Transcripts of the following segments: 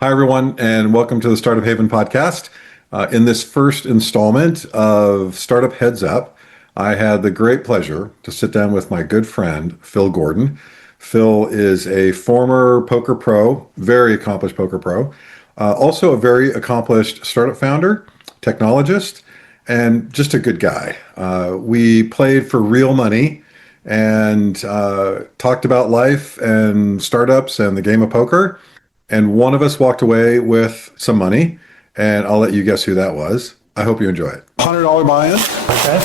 Hi, everyone, and welcome to the Startup Haven podcast. In this first installment of Startup Heads Up, I had the great pleasure to sit down with my good friend, Phil Gordon. Phil is a former poker pro, very accomplished poker pro, also a very accomplished startup founder, technologist, and just a good guy. We played for real money and talked about life and startups and the game of poker. And one of us walked away with some money, and I'll let you guess who that was. I hope you enjoy it. $100 buy-in. Okay.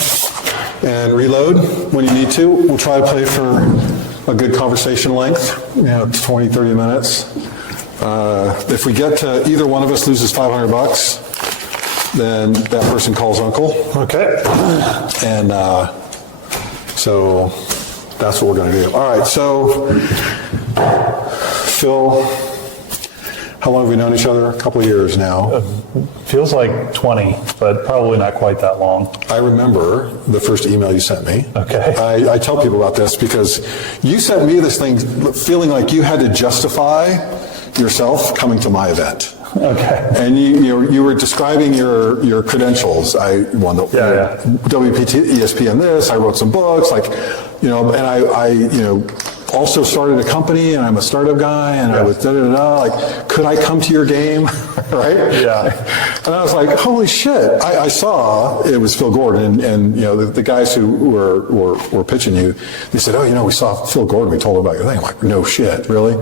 And reload when you need to. We'll try to play for a good conversation length, 20, 30 minutes. If we get to either one of us loses $500, then that person calls uncle. Okay. And so that's what we're going to do. All right, so Phil, how long have we known each other? A couple of years now. Feels like 20, but probably not quite that long. I remember the first email you sent me. Okay. I tell people about this because you sent me this thing feeling like you had to justify yourself coming to my event. Okay. And you were describing your credentials. I won the WPT, ESPN this, I wrote some books, and I also started a company, and I'm a startup guy, and I was could I come to your game, right? Yeah. And I was like, holy shit! I saw it was Phil Gordon, and the guys who were pitching you, they said, we saw Phil Gordon. We told him about your thing. I'm like, no shit, really?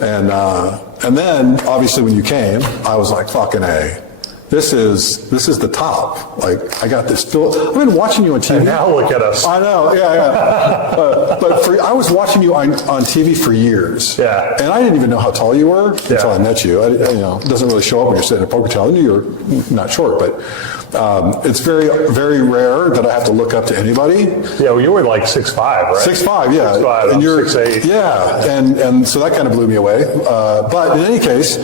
And then obviously when you came, I was like, fucking A. This is the top. Like, I got this. I've been watching you on TV. And now look at us. I know, yeah. But I was watching you on TV for years. Yeah. And I didn't even know how tall you were until I met you. It doesn't really show up when you're sitting at a poker table. I knew you were not short, but it's very, very rare that I have to look up to anybody. Yeah, well, you were like 6'5", right? 6'5", yeah. 6'5", and you're 6'8". Yeah, and so that kind of blew me away. But in any case,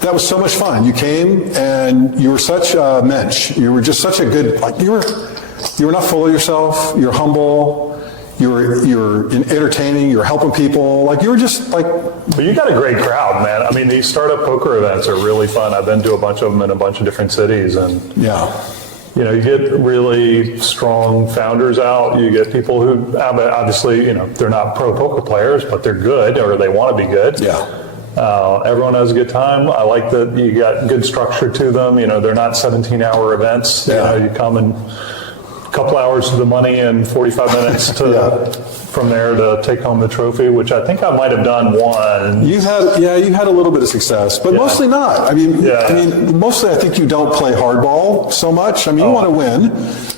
that was so much fun. You came and you were such a mensch. You were just such a good, you were not full of yourself. You're humble. You're entertaining. You're helping people. You were just like. But you got a great crowd, man. I mean, these startup poker events are really fun. I've been to a bunch of them in a bunch of different cities, and you get really strong founders out. You get people who obviously, they're not pro poker players, but they're good, or they want to be good. Yeah. Everyone has a good time. I like that you got good structure to them. They're not 17-hour events. Yeah. You come in a couple hours to the money and 45 minutes from there to take home the trophy, which I think I might have done one. You had a little bit of success, but mostly not. I mean, mostly I think you don't play hardball so much. I mean, you want to win.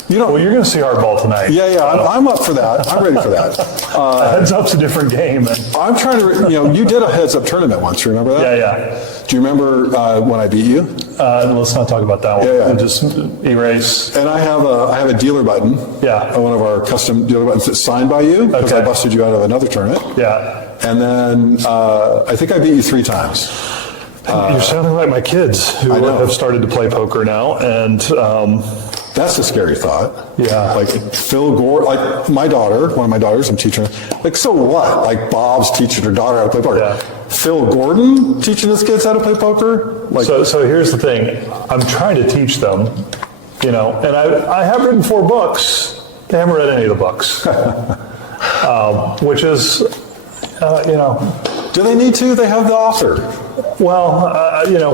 Well, you're going to see hardball tonight. Yeah, I'm up for that. I'm ready for that. Heads up's a differerent game. I'm trying to, you did a heads up tournament once. You remember that? Yeah. Do you remember when I beat you? Let's not talk about that one. Yeah. We'll just erase. And I have a dealer button. Yeah. One of our custom dealer buttons that's signed by you because I busted you out of another tournament. Yeah. And then I think I beat you 3 times. You're sounding like my kids who have started to play poker now, and that's a scary thought. Yeah. Like Phil Gore, like my daughter, one of my daughters, I'm teaching her. So what? Like Bob's teaching her daughter how to play poker. Yeah. Phil Gordon teaching his kids how to play poker? So here's the thing. I'm trying to teach them, and I have written 4 books. They haven't read any of the books, which is, Do they need to? They have the author. Well,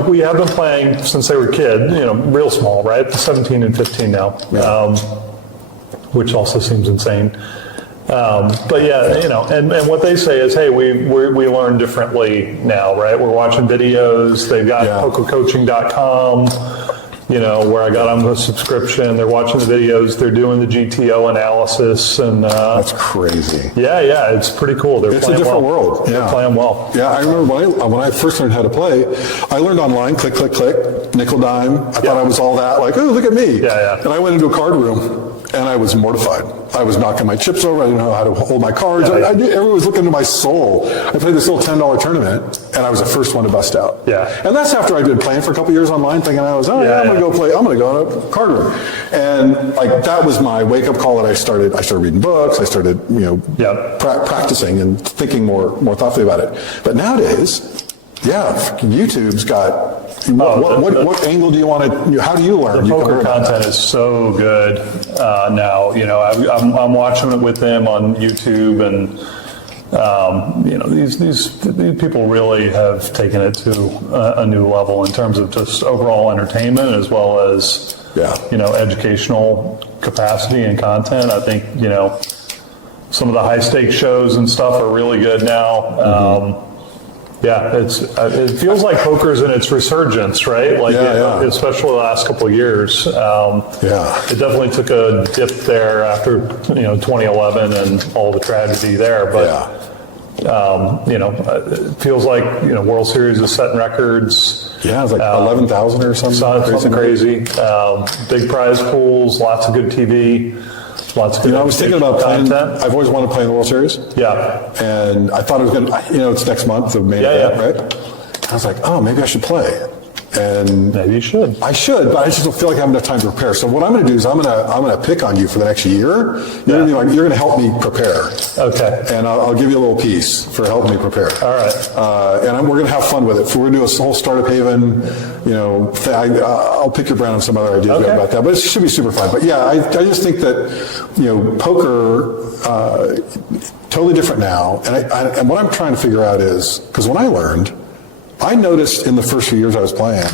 we have been playing since they were real small, right? 17 and 15 now, which also seems insane. But and what they say is, hey, we learn differently now, right? We're watching videos. They've got pokercoaching.com, where I got them a subscription. They're watching the videos. They're doing the GTO analysis, and that's crazy. Yeah, it's pretty cool. It's a different world. They're playing well. Yeah, I remember when I first learned how to play, I learned online, click, click, click, nickel, dime. I thought I was all that, oh, look at me. Yeah. And I went into a card room, and I was mortified. I was knocking my chips over. I didn't know how to hold my cards. I knew everyone was looking into my soul. I played this little $10 tournament, and I was the first one to bust out. Yeah. And that's after I'd been playing for a couple years online, thinking I'm going to go play. I'm going to go in a card room. And that was my wake-up call that I started reading books. I started, practicing and thinking more thoughtfully about it. But nowadays, Yeah, YouTube's got. What angle do you want to? How do you learn? The You can poker learn that. content is so good now. I'm watching it with them on YouTube, and these people really have taken it to a new level in terms of just overall entertainment as well as educational capacity and content. I think some of the high stakes shows and stuff are really good now. It feels like poker's in its resurgence, right? Especially the last couple of years. It definitely took a dip there after 2011 and all the tragedy there, but it feels like World Series is setting records. Yeah, it's like 11,000 or something. Something crazy. Big prize pools, lots of good TV. Lots of good I was thinking about playing. content. I've always wanted to play in the World Series. Yeah. And I thought it was going to, it's next month, the main event, right? I was like, oh, maybe I should play. And maybe you should. I should, but I just don't feel like I have enough time to prepare. So what I'm going to do is I'm going to pick on you for the next year. You're going to help me prepare. Okay. And I'll give you a little piece for helping me prepare. All right. And we're going to have fun with it. So we're going to do a whole Startup Haven, I'll pick your brain on some other ideas about that, but it should be super fun. But yeah, I just think that, poker, totally different now. And what I'm trying to figure out is, because when I learned, I noticed in the first few years I was playing,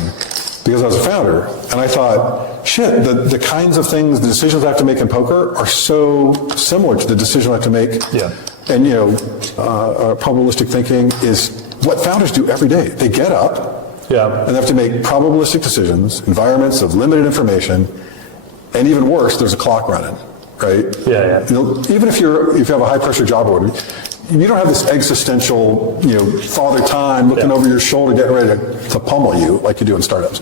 because I was a founder, and I thought, shit, the kinds of things, the decisions I have to make in poker are so similar to the decision I have to make. Yeah. And, probabilistic thinking is what founders do every day. They get up, and they have to make probabilistic decisions, environments of limited information, and even worse, there's a clock running, right? Yeah. Even if you have a high pressure job order, you don't have this existential, father time looking over your shoulder, getting ready to pummel you like you do in startups.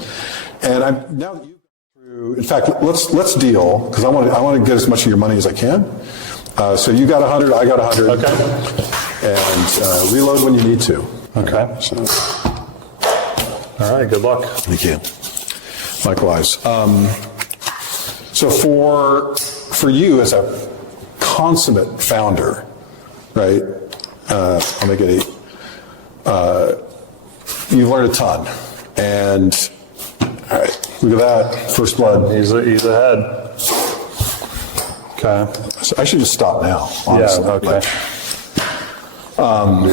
And now that you've gone through, in fact, let's deal, because I want to get as much of your money as I can. So you got 100, I got 100. Okay. And reload when you need to. Okay. So, all right. Good luck. thank you. Likewise. So for you as a consummate founder, right? I'll make it 8. You've learned a ton, and all right, look at that, first blood. He's ahead. Okay. So I should just stop now. Honestly. Yeah. Okay.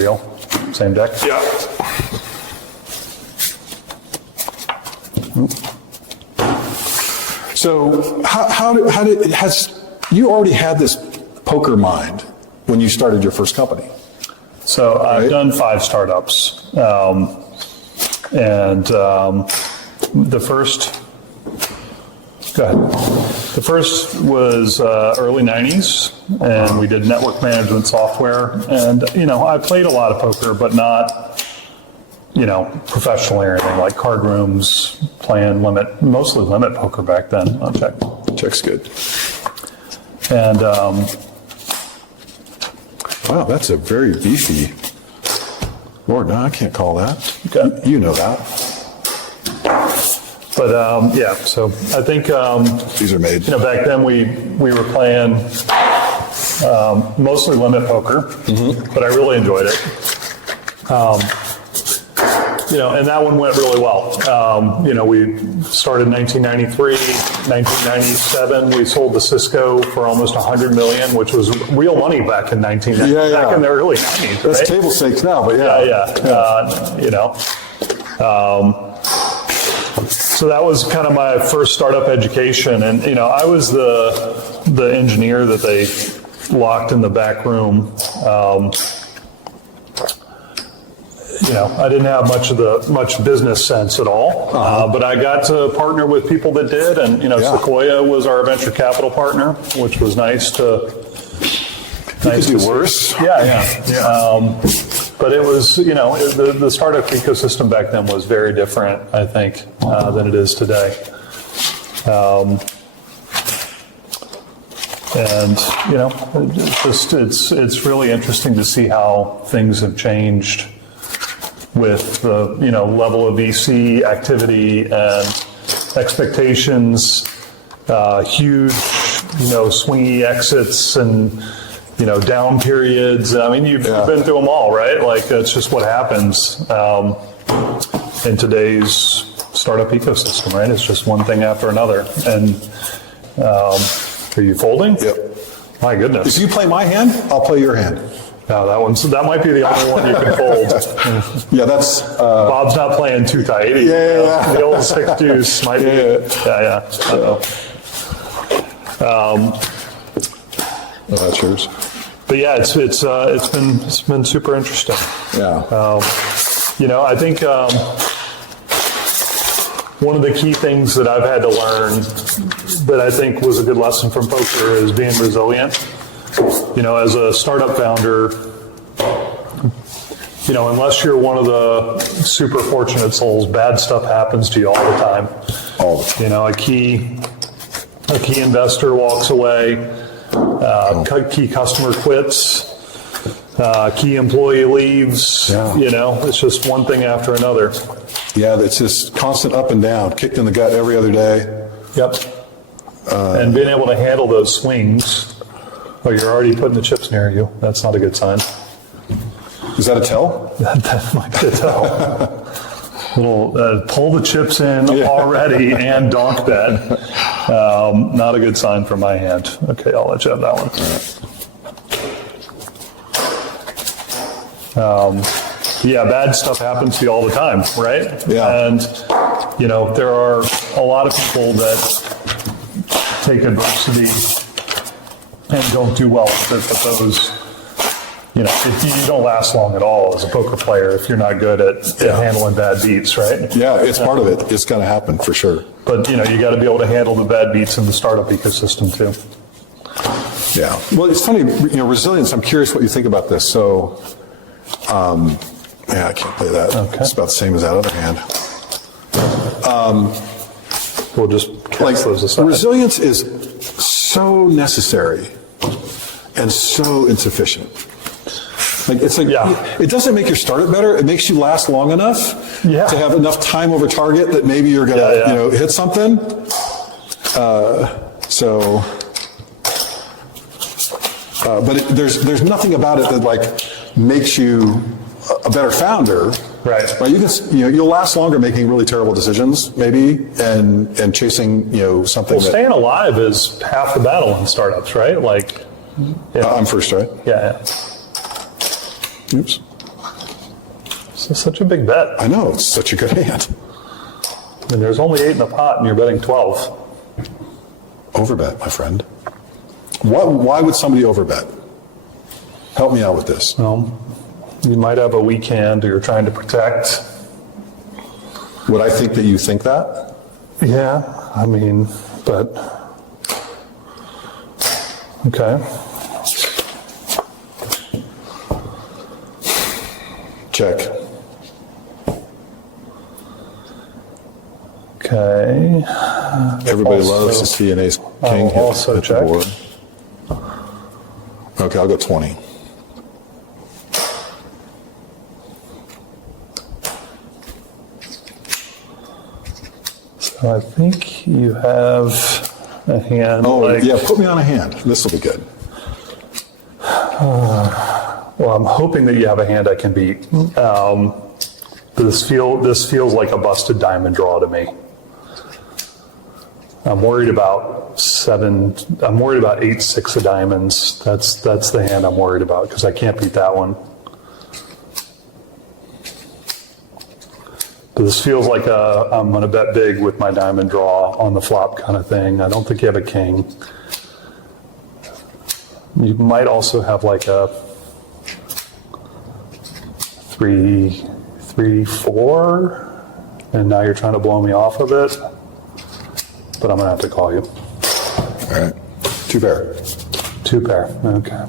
Deal. Same deck. Yeah. So how did you already had this poker mind when you started your first company? So I've done 5 startups, and the first. Go ahead. The first was early 90s, and we did network management software. And I played a lot of poker, but not professionally or anything, like card rooms, playing mostly limit poker back then. I'll check. Check's good. And wow, that's a very beefy. Lord, no, I can't call that. Okay. You know that. But so I think These are made. back then we were playing mostly limit poker, but I really enjoyed it. And that one went really well. We started in 1993, 1997. We sold to Cisco for almost $100 million, which was real money back in 1990. Back in the early 90s. That's right? table stakes now, but yeah. So that was kind of my first startup education, and I was the engineer that they locked in the back room. I didn't have much business sense at all, but I got to partner with people that did, and Sequoia was our venture capital partner, which was nice to. You could do worse. Yeah. But it was, the startup ecosystem back then was very different, I think, than it is today. And it's really interesting to see how things have changed with the level of VC activity and expectations, huge swingy exits and down periods. I mean, you've been through them all, right? Like that's just what happens. in today's startup ecosystem, right? It's just one thing after another. And are you folding? Yep. My goodness. If you play my hand, I'll play your hand. No, that might be the only one you can fold. Yeah, that's... Bob's not playing too tight. Yeah. The old 6 deuce might be. Yeah. I know. That's yours. But yeah, it's been super interesting. Yeah. I think one of the key things that I've had to learn that I think was a good lesson from poker is being resilient. As a startup founder, unless you're one of the super fortunate souls, bad stuff happens to you all the time. All the time. A key investor walks away, key customer quits, key employee leaves. Yeah. It's just one thing after another. Yeah, it's just constant up and down, kicked in the gut every other day. Yep. And being able to handle those swings, you're already putting the chips near you. That's not a good sign. Is that a tell? That might be a tell. Little pull the chips in already and donk bet. Not a good sign for my hand. Okay, I'll let you have that one. Bad stuff happens to you all the time, right? Yeah. And, there are a lot of people that take adversity and don't do well with it, but those, if you don't last long at all as a poker player if you're not good at handling bad beats, right? Yeah, it's part of it. It's going to happen for sure. But, you got to be able to handle the bad beats in the startup ecosystem too. Yeah. Well, it's funny, resilience, I'm curious what you think about this. So, I can't play that. Okay. It's about the same as that other hand. We'll just cast those aside. Resilience is so necessary and so insufficient. It doesn't make your startup better. It makes you last long enough to have enough time over target that maybe you're going to hit something. But there's nothing about it that makes you a better founder. Right. You can, you'll last longer making really terrible decisions, maybe, and chasing, something. Well, staying alive is half the battle in startups, right? I'm first, right? Yeah. Oops. This is such a big bet. I know, it's such a good hand. And there's only 8 in the pot, and you're betting 12. Overbet, my friend. Why would somebody overbet? Help me out with this. You might have a weak hand or you're trying to protect. Would I think that you think that? Yeah, but okay. Check. Okay. Everybody Also- loves to see an ace king I'll hit also hit the check. board. Okay, I'll go 20. So I think you have a hand. Put me on a hand. This will be good. Well, I'm hoping that you have a hand I can beat. This feels like a busted diamond draw to me. I'm worried about 8-6 of diamonds. That's the hand I'm worried about because I can't beat that one. But this feels like I'm going to bet big with my diamond draw on the flop kind of thing. I don't think you have a king. You might also have like a 3-4, and now you're trying to blow me off of it. But I'm going to have to call you. All right. 2 pair. 2 pair. Okay.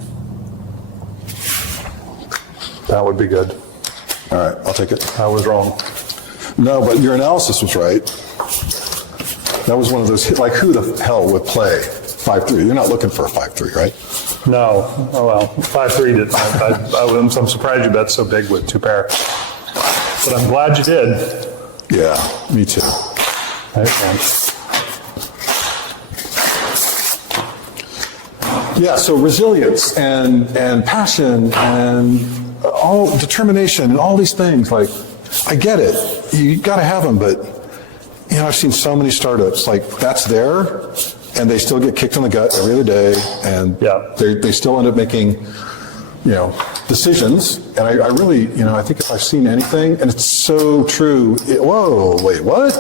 That would be good. All right, I'll take it. I was wrong. No, but your analysis was right. That was one of those, who the hell would play 5-3? You're not looking for a 5-3, right? No. Oh, well. 5-3 didn't. I'm surprised you bet so big with 2 pair. But I'm glad you did. Yeah, me too. Okay. Yeah, so resilience and passion and all determination and all these things, I get it. you got to have them, but you know, I've seen so many startups, like that's there, and they still get kicked in the gut every other day, and Yeah. they still end up making, you know, decisions. And I really, you know, I think if I've seen anything, and it's so true, whoa, wait, what?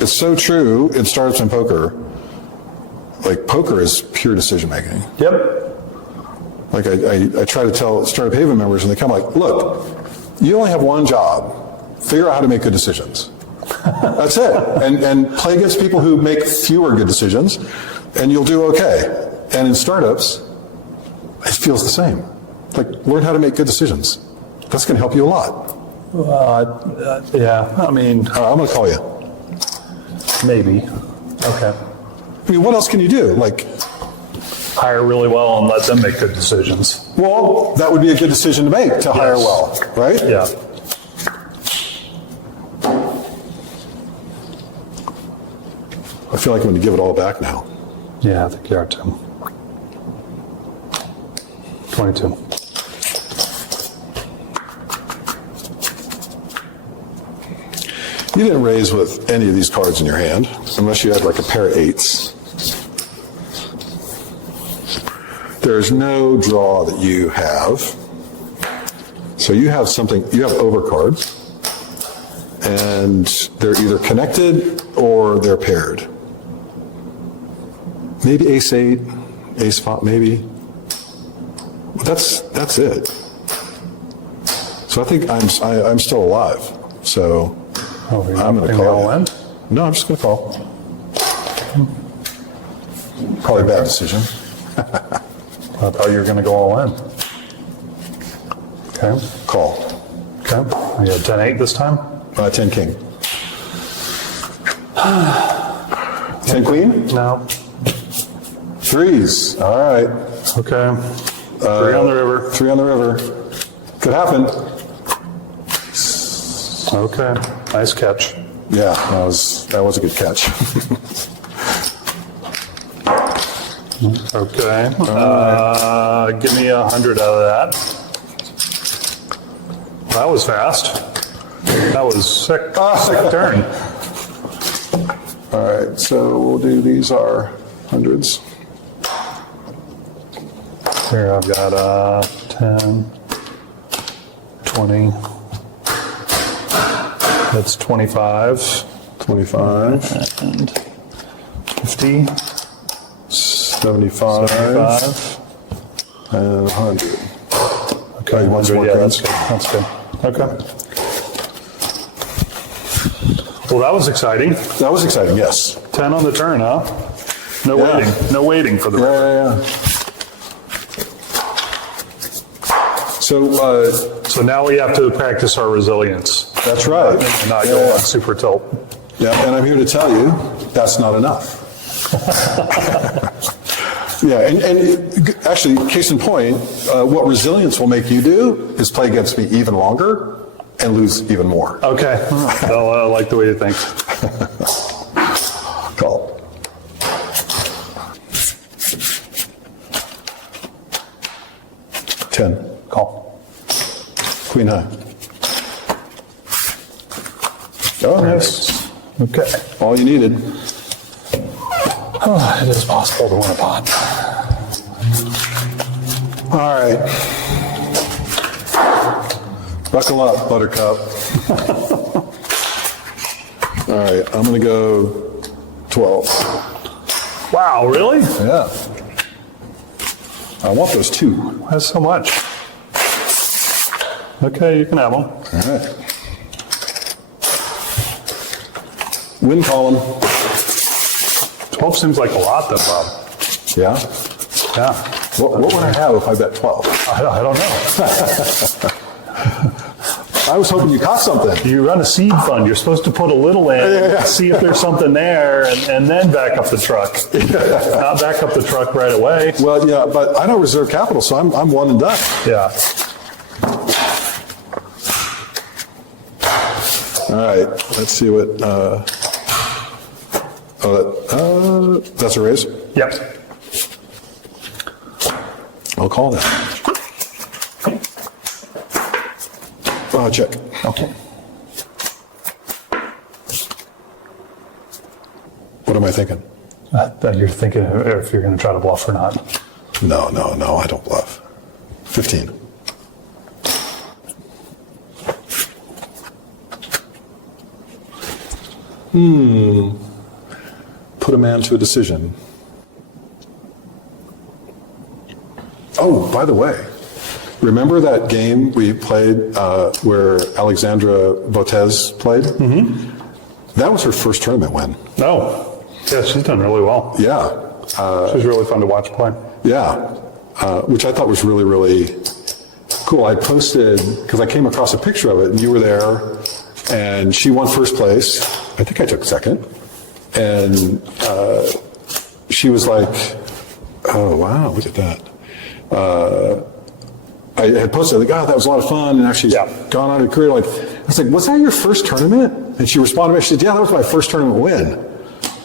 It's so true in startups and poker. Like poker is pure decision making. Yep. Like I try to tell Startup Haven members, and they come like, look, you only have one job. Figure out how to make good decisions. That's it. And play against people who make fewer good decisions, and you'll do okay. And in startups, it feels the same. Like, learn how to make good decisions. That's going to help you a lot. Yeah, I mean, I'm going to call you. maybe. Okay. I mean, what else can you do? Like, Hire really well and let them make good decisions. well, that would be a good decision to make, to hire well, right? Yeah. I feel like I'm going to give it all back now. Yeah, I think you are too. 22. You didn't raise with any of these cards in your hand, unless you had like a pair of eights. There's no draw that you have. So you have something, you have overcards, and they're either connected or they're paired. Maybe ace eight, ace five, maybe. But that's it. So I think I'm still alive. So Oh, you're I'm not going to gonna call all it. in? No, I'm just going to call. Probably a bad decision. I thought you were going to go all in. Okay. Call. Okay. You had 10-8 this time? 10 king. 10 queen? No. Threes. All right. Okay. 3 on the river. 3 on the river. Could happen. Okay. Nice catch. Yeah, that was a good catch. Okay. Give me 100 out of that. That was fast. That was sick turn. All right, so we'll do, these are hundreds. Here, I've got 10, 20. That's 25. 25, And 50. 75, 75. and 100. Okay, you want some 100, more yeah, cards? that's good. Okay. Well, that was exciting. That was exciting, yes. 10 on the turn, huh? No Yeah. waiting. No waiting for the river. Yeah. So, So now we have to practice our resilience that's right. and not go on super tilt. Yeah, and I'm here to tell you, that's not enough. Yeah, and actually, case in point, what resilience will make you do is play against me even longer and lose even more. Okay. Well, I like the way you think. Call. Ten. Call. Queen high. Oh, nice. Okay. All you needed. Oh, it is possible to win a pot. All right. Buckle up, Buttercup. All right, I'm going to go 12. Wow, really? Yeah. I want those two. That's so much. Okay, you can have them. All right. Win column. 12 seems like a lot then, Bob. Yeah. Yeah. What would I have if I bet 12? I don't know. I was hoping you caught something. You run a seed fund. You're supposed to put a little in, Yeah. see if there's something there, and then back up the truck. Not back up the truck right away. Well, yeah, but I don't reserve capital, so I'm one and done. Yeah. All right, let's see what. That's a raise. Yep. I'll call that. Check. Okay. What am I thinking? That you're thinking if you're going to try to bluff or not. No, I don't bluff. 15. Put a man to a decision. Oh, by the way, remember that game we played where Alexandra Botez played? Mm-hmm. That was her first tournament win. No. Yeah, she's done really well. Yeah. She's really fun to watch play. Yeah, which I thought was really, really cool. I posted, because I came across a picture of it, and you were there, and she won first place. I think I took second. And she was like, oh, wow, look at that. I had posted, like, oh, that was a lot of fun, and now she's gone on to career. Like, I was like, was that your first tournament? And she responded, she said, yeah, that was my first tournament win.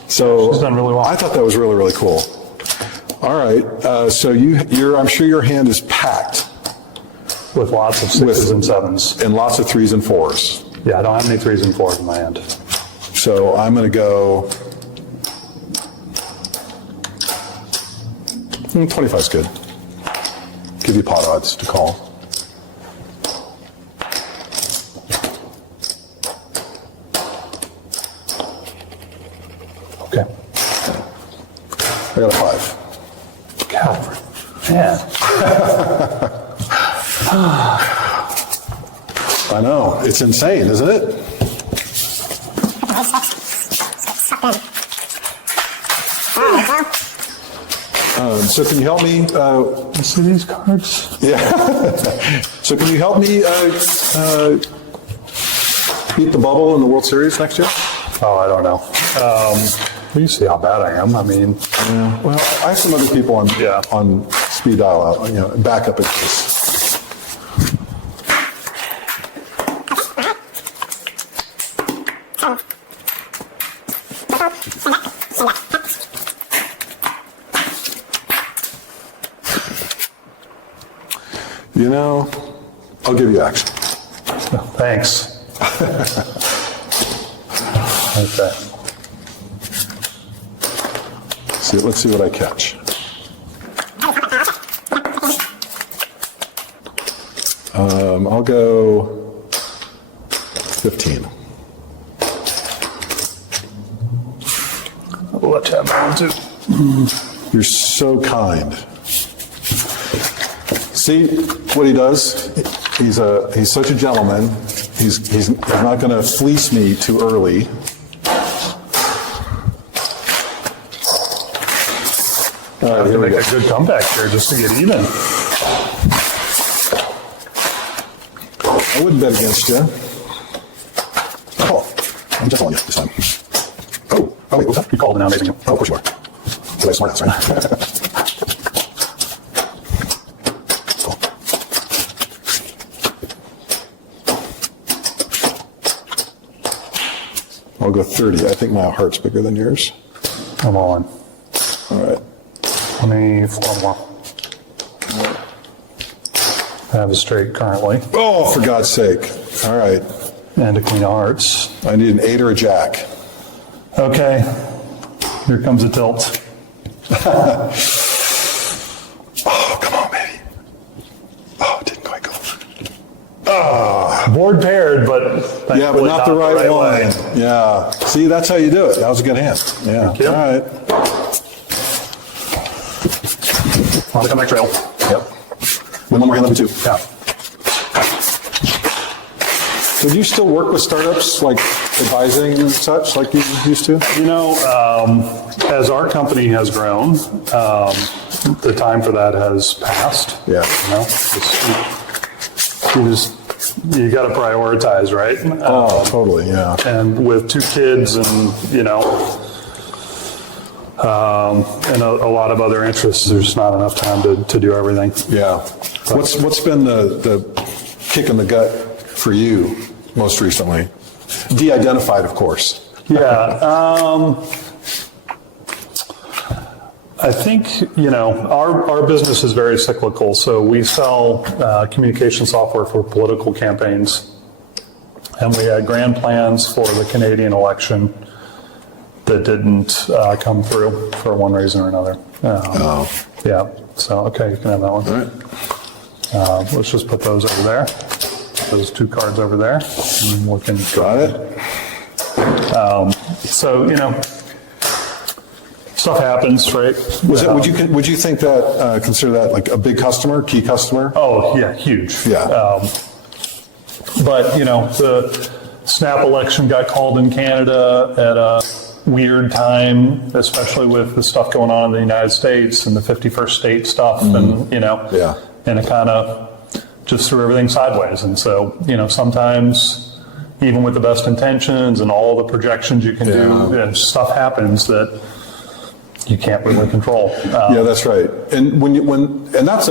So she's done really well. I thought that was really, really cool. All right, so I'm sure your hand is packed With lots of sixes and sevens. and lots of 3s and 4s. Yeah, I don't have any 3s and 4s in my hand. So I'm going to go. 25 is good. Give you pot odds to call. Okay. I got a 5. God, man. I know. It's insane, isn't it? So can you help me? See these cards? Yeah. So can you help me beat the bubble in the World Series next year? Oh, I don't know. You see how bad I am. I mean, Well, I have some other people on Yeah. on speed dial out, backup in case. I'll give you action. thanks. Okay. Let's see what I catch. I'll go 15. I'll let you have that one too. You're so kind. See what he does? He's such a gentleman. He's not going to fleece me too early. All right, here we Make go. a good comeback here just to get even. I wouldn't bet against you. Oh, I'm just on you this time. Oh, wait, what's that? You called it now, maybe. Oh, of course you are. Play smart ass, right? Cool. I'll go 30. I think my heart's bigger than yours. I'm all in. All right. 24 more. I have a straight currently. Oh, for God's sake. All right. And a queen of hearts. I need an 8 or a jack. Okay. Here comes a tilt. Oh, come on, baby. Oh, it didn't quite go. Board paired, but Yeah, but thankfully not the right one. way. Yeah. See, that's how you do it. That was a good hand. Yeah. Thank you. All right. On the comeback trail. Yep. One more hand left, too. Yeah. So do you still work with startups, like advising and such, like you used to? You know, as our company has grown, the time for that has passed. Yeah. You got to prioritize, right? Oh, totally, yeah. And with 2 kids and, and a lot of other interests, there's not enough time to do everything. Yeah. What's been the kick in the gut for you most recently? De-identified, of course. Yeah. I think, our business is very cyclical. So we sell communication software for political campaigns. And we had grand plans for the Canadian election that didn't come through for one reason or another. Yeah, so, okay, you can have that one. All right. Let's just put those over there, those 2 cards over there, and we can. Got it. So, stuff happens, right? Was it, would you think that, consider that like a big customer, key customer? Oh, yeah, huge. Yeah. But, the snap election got called in Canada at a weird time, especially with the stuff going on in the United States and the 51st state stuff, and, Yeah. and it kind of just threw everything sideways. And so, sometimes, even with the best intentions and all the projections you can do, stuff happens that you can't really control. Yeah, that's right. And and that's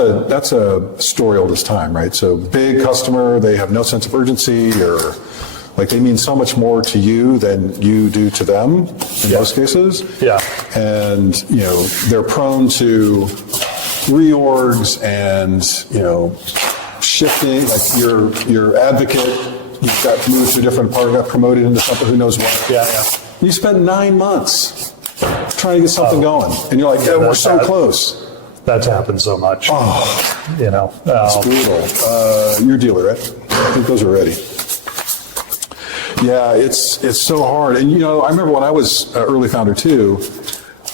a story all this time, right? So big customer, they have no sense of urgency, or like they mean so much more to you than you do to them in most cases. Yeah. And they're prone to reorgs and shifting. Like your advocate, you got moved to a different department, got promoted into something, who knows what. Yeah. You spent 9 months trying to get something going, and you're like, yeah, we're so close. That's happened so much. It's brutal. Your dealer, right? I think those are ready. Yeah, it's so hard. And I remember when I was early founder too,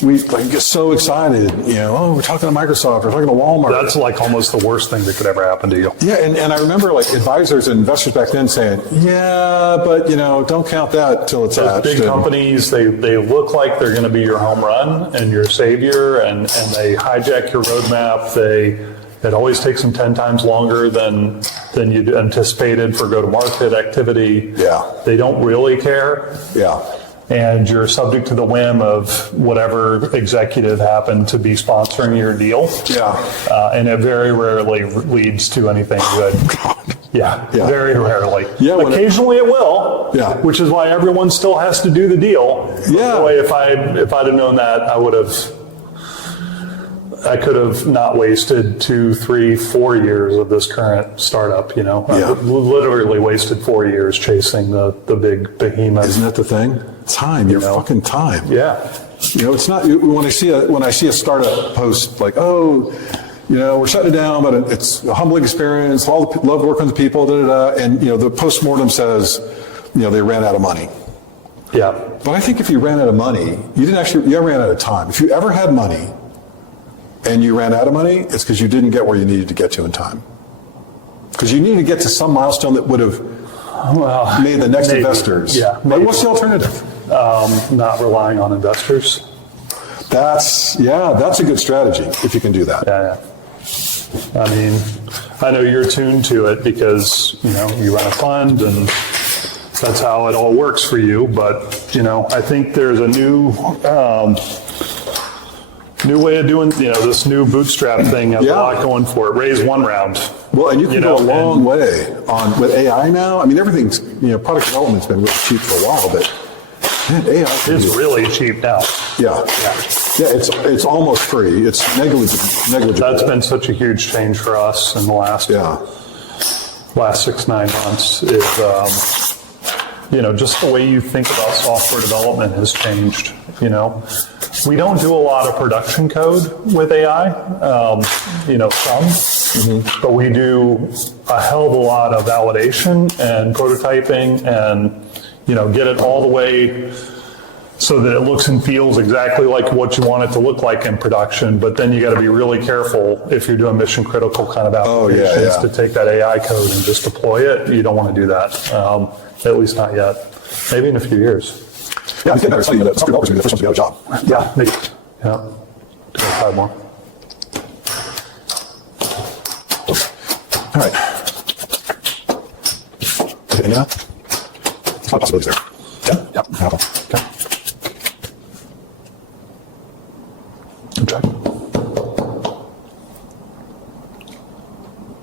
we get so excited, we're talking to Microsoft, we're talking to Walmart. That's like almost the worst thing that could ever happen to you. Yeah, and I remember like advisors and investors back then saying, yeah, but don't count that till it's Those hatched. big companies, they look like they're going to be your home run and your savior, and they hijack your roadmap. It always takes them 10 times longer than you anticipated for go-to-market activity. Yeah. They don't really care. Yeah. And you're subject to the whim of whatever executive happened to be sponsoring your deal. Yeah. And it very rarely leads to anything good. Yeah, Yeah. very rarely. Yeah, when Occasionally it will. Yeah. Which is why everyone still has to do the deal. Yeah. Boy, if I'd have known that, I could have not wasted 2, 3, 4 years of this current startup. Yeah. I literally wasted 4 years chasing the big behemoth. Isn't that the thing? Time, your fucking time. Yeah. It's not when I see a startup post like, we're shutting it down, but it's a humbling experience. Love working with people, and the postmortem says, they ran out of money. Yeah. But I think if you ran out of money, you ran out of time. If you ever had money and you ran out of money, it's because you didn't get where you needed to get to in time. Because you needed to get to some milestone that would have made the next maybe. investors. Yeah. But what's the alternative? Not relying on investors. That's a good strategy if you can do that. Yeah. I mean, I know you're tuned to it because, you run a fund and that's how it all works for you. But, I think there's a new way of doing, this new bootstrap thing has a lot going for it. Raise 1 round. Well, and you can go a long way with AI now. I mean, everything's, product development's been really cheap for a while, but man, AI It's really cheap now. Yeah, it's almost free. It's negligible. That's been such a huge change for us in the last 6-9 months. Is just the way you think about software development has changed. We don't do a lot of production code with AI. Some, but we do a hell of a lot of validation and prototyping, and get it all the way so that it looks and feels exactly like what you want it to look like in production. But then you got to be really careful if you're doing mission critical kind of applications to take that AI code and just deploy it. You don't want to do that, at least not yet. Maybe in a few years. Yeah, I think that's something that some developers are going to be the first ones to get out of a job. Yeah, maybe. Yeah. 5 more. All right. Any of that? There's a lot of possibilities there. Yep. Okay. Good check.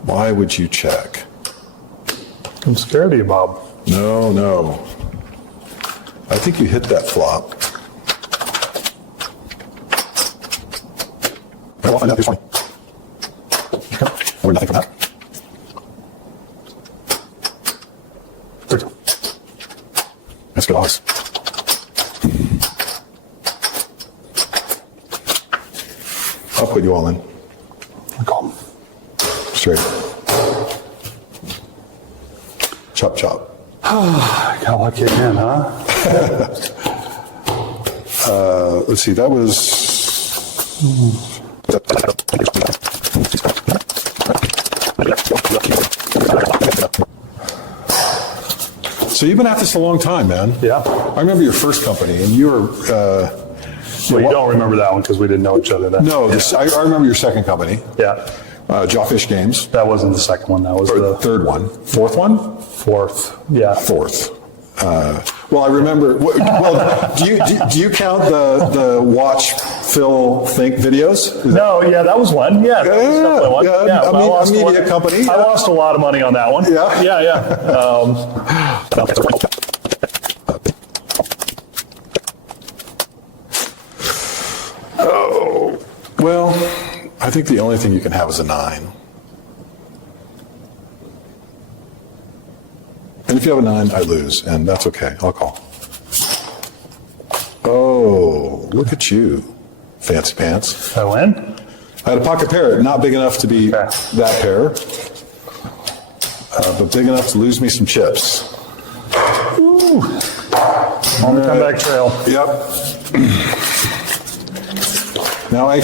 Why would you check? I'm scared of you, Bob. No. I think you hit that flop. Well, I'll find out who's 20. Okay. I learned nothing from that. 32. I'll put you all in. Cool. Straight. Chop, chop. Got lucky again, huh? Let's see, that was. So you've been at this a long time, man. Yeah. I remember your first company, and you were. Well, you don't remember that one because we didn't know each other then. No, I remember your second company, Yeah. Jawfish Games. That wasn't the second one. That was Or the third one. Fourth one? fourth. Yeah. Fourth. Well, I remember. Well, do you count the watch Phil think videos? No, yeah, that was one. Yeah, that was definitely one. yeah, well, I lost a media company. I lost a lot of money on that one. Yeah. Yeah. Well, I think the only thing you can have is a 9. And if you have a 9, I lose, and that's okay. I'll call. Oh, look at you, fancy pants. I win? I had a pocket parrot, not big enough to be Okay. that pair, but big enough to lose me some chips. Ooh. On the comeback trail. Yep. Now, I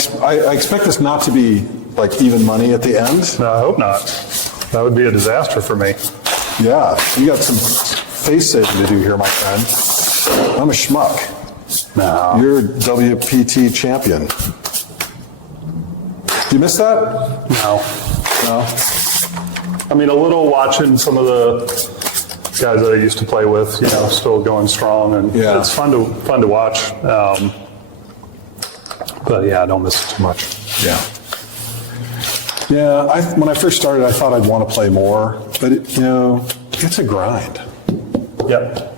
expect this not to be like even money at the end. No, I hope not. That would be a disaster for me. Yeah, you got some face saving to do here, my friend. I'm a schmuck. No. You're WPT champion. You miss that? No. No? I mean, a little watching some of the guys that I used to play with, still going strong, and Yeah. it's fun to watch. But yeah, I don't miss it too much. Yeah. Yeah, when I first started, I thought I'd want to play more, but it's a grind. Yep.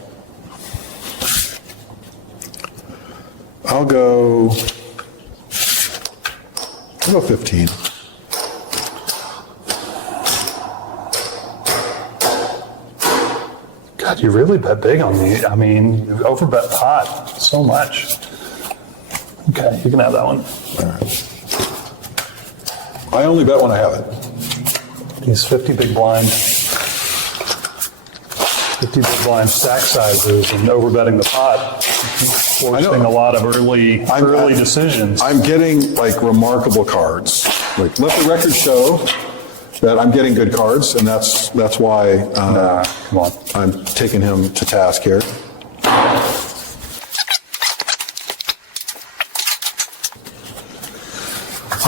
I'll go 15. God, you really bet big on me. I mean, you overbet pot so much. Okay, you can have that one. All right. I only bet when I have it. These 50 big blind, 50 big blind stack sizes and overbetting the pot, forcing a lot of early decisions. I'm getting like remarkable cards. Like, let the record show that I'm getting good cards, and that's why Come on. I'm taking him to task here.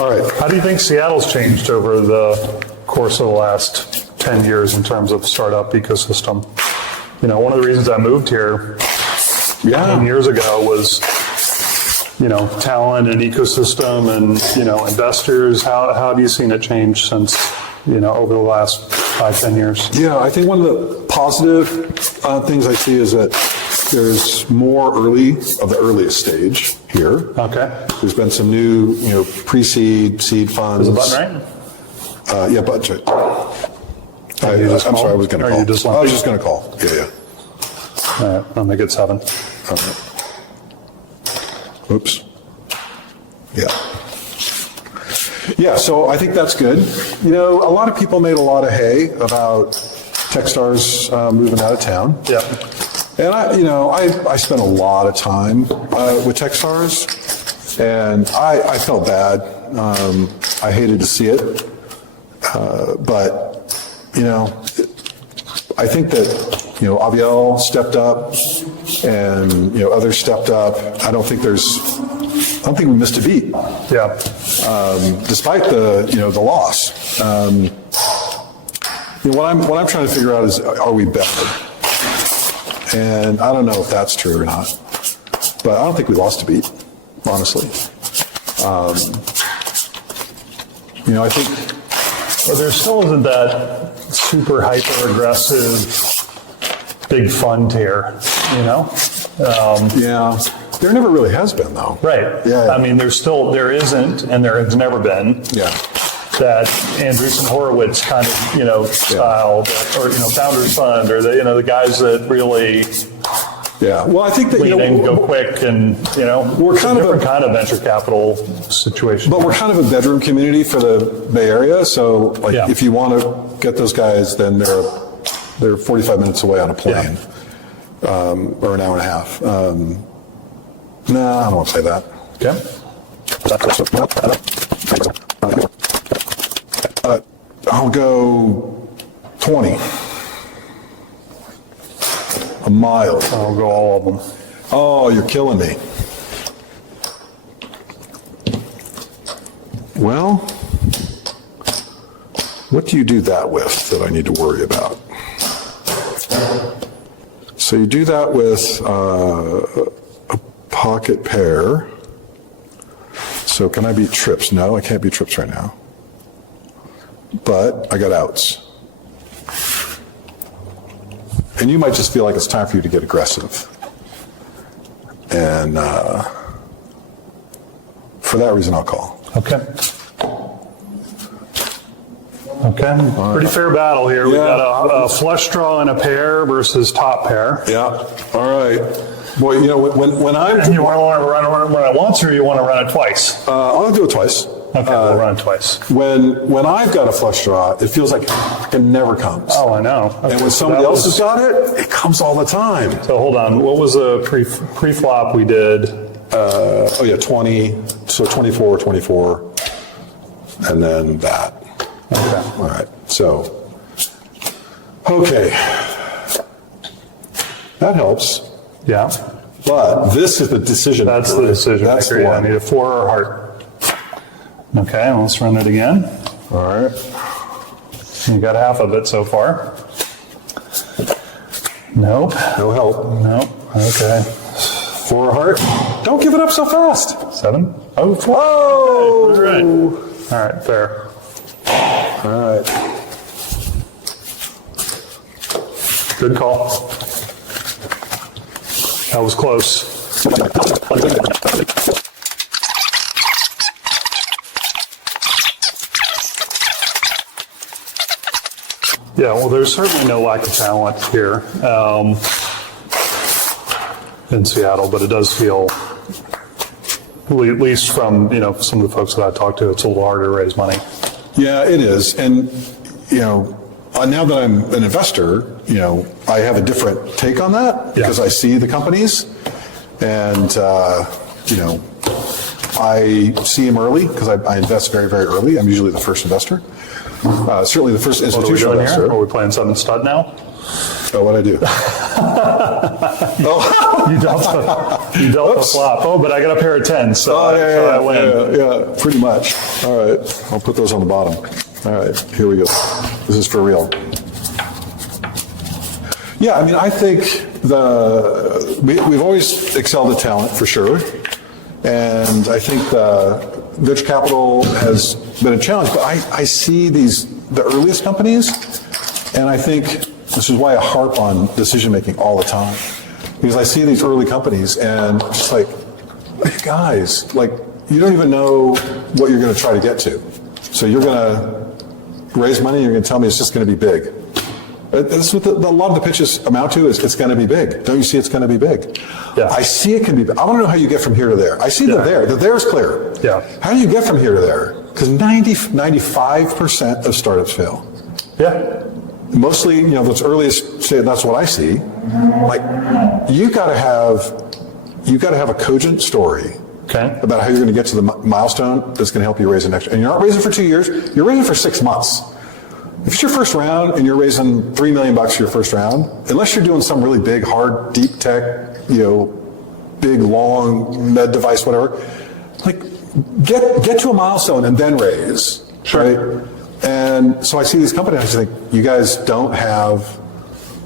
All right. How do you think Seattle's changed over the course of the last 10 years in terms of startup ecosystem? One of the reasons I moved here 10 years ago was, talent and ecosystem and, investors. How have you seen it change since, over the last 5-10 years? Yeah, I think one of the positive things I see is that there's more of the earliest stage here. Okay. There's been some new, pre-seed, seed funds. Is the button right? Yeah, button right. you just I'm call? sorry, I was going to Or call. you just I lumping? was just going to call. Yeah. All right, I'll make it 7. All right. Oops. Yeah. Yeah, so I think that's good. A lot of people made a lot of hay about Techstars moving out of town. Yeah. And I spent a lot of time with Techstars, and I felt bad. I hated to see it, but I think that Aviel stepped up, and others stepped up. I don't think we missed a beat, Yeah. despite the loss. What I'm trying to figure out is, are we better? And I don't know if that's true or not, but I don't think we lost a beat, honestly. I think. But there still isn't that super hyper aggressive big fund here, Yeah, there never really has been, though. Right. Yeah. I mean, there isn't, and there has never been. Yeah. That Andreessen Horowitz kind of, style, or, Founders Fund, or the guys that really, Yeah. Well, I think that, lean in, go quick, and, We're it's kind a of a- different kind of venture capital situation. but we're kind of a bedroom community for the Bay Area. So like, Yeah. if you want to get those guys, then they're 45 minutes away on a plane, or an hour and a half. No, I don't want to say that. Okay. I'll go 20. A mile. I'll go all of them. Oh, you're killing me. Well, what do you do that with that I need to worry about? So you do that with a pocket pair. So can I beat trips? No, I can't beat trips right now. But I got outs. And you might just feel like it's time for you to get aggressive. And for that reason, I'll call. Okay. Okay. Pretty fair battle here. We've Yeah. got a flush draw and a pair versus top pair. Yeah. All right. Boy, when I'm, And you want to run it once, or you want to run it twice? I'll do it twice. Okay, we'll run it twice. When I've got a flush draw, it feels like it never comes. Oh, I know. And when somebody else has got it, it comes all the time. So hold on. What was the pre-flop we did? 20, so 24, 24, and then that. Okay. All right, so, okay. That helps, Yeah. but this is the decision. That's the decision That's maker. the Yeah, I one. need a 4 or a heart. Okay, let's run it again. All right. You got half of it so far. Nope. No help. Nope. Okay. 4 a heart. Don't give it up so fast. 7? Oh, 4. Whoa! All right. All right, fair. All right. Good call. That was close. Yeah, well, there's certainly no lack of talent here in Seattle, but it does feel, at least from some of the folks that I talked to, it's a little harder to raise money. Yeah, it is. And, now that I'm an investor, I have a different take on that because I see the companies and, I see them early because I invest very, very early. I'm usually the first investor. Certainly the first What are we institutional doing here? investor. Are we playing 7 stud now? Oh, what'd I do? You dealt the flop. Oh, but I got a pair of 10, so I win. Yeah, pretty much. All right, I'll put those on the bottom. All right, here we go. This is for real. Yeah, I mean, I think we've always excelled at talent for sure, and I think the venture capital has been a challenge. But I see the earliest companies, and I think this is why I harp on decision making all the time, because I see these early companies and it's like, guys, like you don't even know what you're going to try to get to. So you're going to raise money, you're going to tell me it's just going to be big. That's what a lot of the pitches amount to, is it's going to be big. Don't you see it's going to be big? Yeah. I see it can be big. I want to know how you get from here to there. I see the there is clear. Yeah. How do you get from here to there? Because 95% of startups fail. Yeah. Mostly, those earliest, that's what I see. Like, you got to have a cogent story Okay. about how you're going to get to the milestone that's going to help you raise an extra. And you're not raising for 2 years, you're raising for 6 months. If it's your first round and you're raising $3 million for your first round, unless you're doing some really big, hard, deep tech, big, long med device, whatever, like get to a milestone and then raise. Sure. Right? And so I see these companies, I think, you guys don't have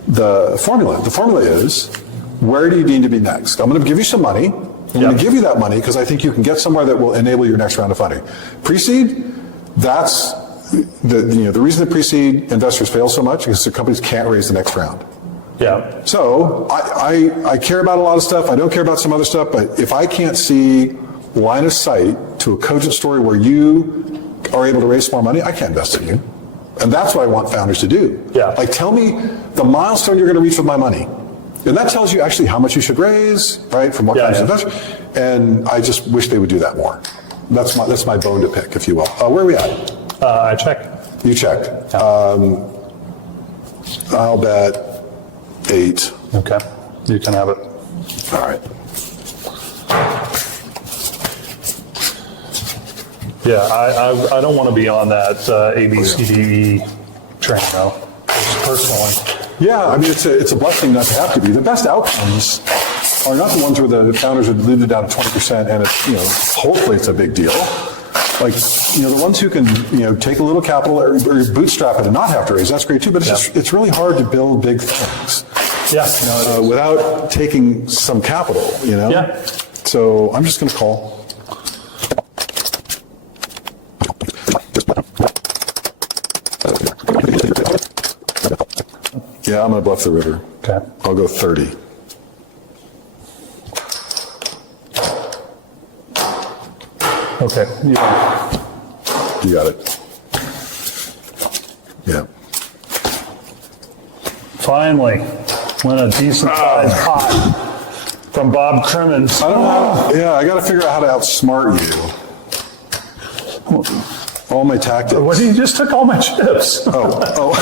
the formula. The formula is, where do you need to be next? I'm going to give you some money. I'm going to give you that money because I think you can get somewhere that will enable your next round of funding. Pre-seed, that's the reason the pre-seed investors fail so much is the companies can't raise the next round. Yeah. So I care about a lot of stuff. I don't care about some other stuff. But if I can't see line of sight to a cogent story where you are able to raise more money, I can't invest in you. And that's what I want founders to do. Yeah. Like, tell me the milestone you're going to reach with my money. And that tells you actually how much you should raise, right, from what Yeah, kinds of yeah. investors. And I just wish they would do that more. That's my bone to pick, if you will. Where are we at? I checked. You checked. I'll bet 8. Okay, you can have it. All right. Yeah, I don't want to be on that ABCDE train though, personally. Yeah, I mean, it's a blessing not to have to be. The best outcomes are not the ones where the founders would dilute it down to 20% and it's, hopefully it's a big deal. Like, the ones who can, take a little capital or bootstrap it and not have to raise, that's great too, but it's really hard to build big things. Yeah. Without taking some capital, Yeah. So I'm just going to call. Yeah, I'm going to bluff the river. Okay. I'll go 30. Okay. Yeah. You got it. Yeah. Finally, win a decent sized pot from Bob Crimmins. I don't know. Yeah, I got to figure out how to outsmart you. All my tactics. Well, he just took all my chips. Oh.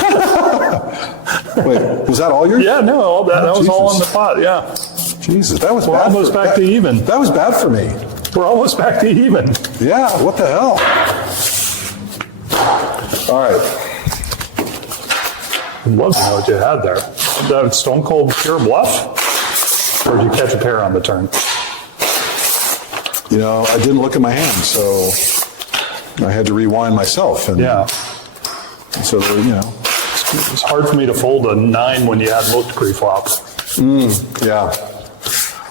Wait, was that all yours? Yeah, no, all that was all in the Jesus. pot. Yeah, Jesus, that was we're bad. almost back to even. That was bad for me. We're almost back to even. Yeah, what the hell? All right. I'd love to know what you had there. That stone cold pure bluff, or did you catch a pair on the turn? I didn't look at my hand, so I had to rewind myself. And Yeah, so, it's hard for me to fold a 9 when you had looked pre-flop. yeah.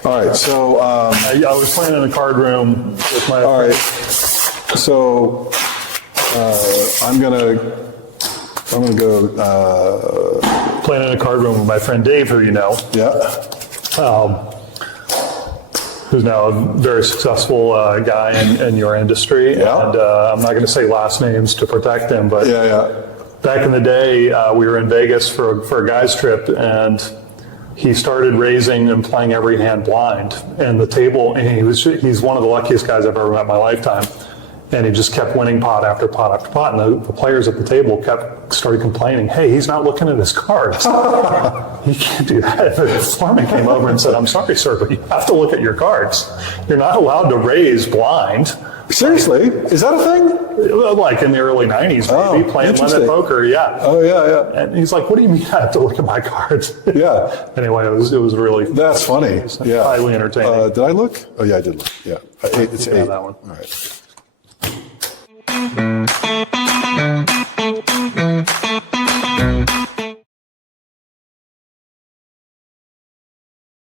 All right, so, I was playing in a card room with my. all right. So, I'm gonna go, Playing in a card room with my friend Dave, who you know. yeah. Who's now a very successful guy in your industry. Yeah. And I'm not going to say last names to protect him, but Yeah. back in the day, we were in Vegas for a guy's trip, and he started raising and playing every hand blind. And the table, and he's one of the luckiest guys I've ever met in my lifetime. And he just kept winning pot after pot after pot. And the players at the table started complaining, hey, he's not looking at his cards. He can't do that. The foreman came over and said, I'm sorry, sir, but you have to look at your cards. You're not allowed to raise blind. Seriously? Is that a thing? Like in the early 90s, maybe, playing interesting. limit poker, yeah. Oh, yeah. And he's like, what do you mean I have to look at my cards? Yeah. Anyway, it was really That's funny. Yeah. highly entertaining. Did I look? Oh, yeah, I did look. Yeah. It's Yeah, 8. that one. All right.